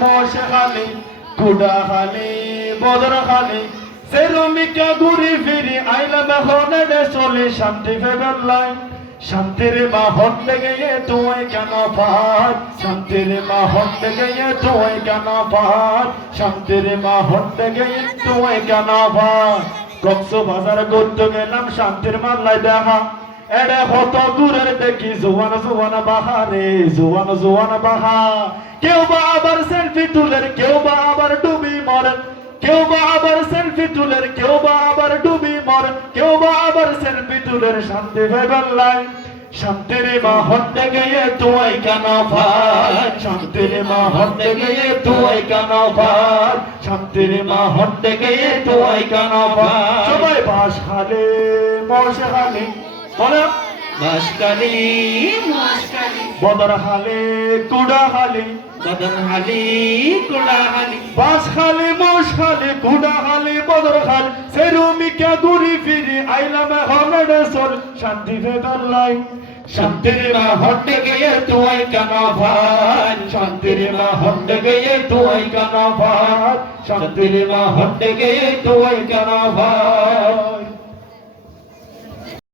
মশখালী কুড়াখালী বদরখালী সেরমিকা ঘুরি ফিরি আইলাম এখন চলে শান্তি ফেবেল্লাই শান্তির মাহল গিয়ে তুই কেন পার শান্তির মাহল গিয়ে তুই কেন পার শান্তির মাহল গিয়ে তুই কেন পার কক্সবাজার ঘুরতে গেলাম শান্তির মাল্লায় দেখা এড়ে কত দূরের দেখি জোয়ান জোয়ান বাহারে জোয়ান জোয়ান বাহা কেউ বা আবার সেলফি তুলের কেউ বা আবার ডুবি মরে কেউ বা আবার সেলফি তুলের কেউ বা আবার ডুবি মরে কেউ বা আবার সেলফি তুলের শান্তি ফেবেল্লাই শান্তির মাহল গিয়ে তুই কেন পার শান্তির মাহল গিয়ে তুই কেন পার শান্তির মাহল গিয়ে তুই কেন পার সবাই বাস খালে মশা খালে বলো বাসকালী বদর খালে কুড়া খালে বদন হালি কোড়া হালি বাস খালে মোষ খালে কুড়া খালে বদর খালে সেরমিকা ঘুরি ফিরি আইলাম এখন চল শান্তি ফেবেল্লাই শান্তির মাহল গিয়ে তুই কেন পার শান্তির মাহল গিয়ে তুই কেন পার শান্তির মাহল গিয়ে তুই কেন পার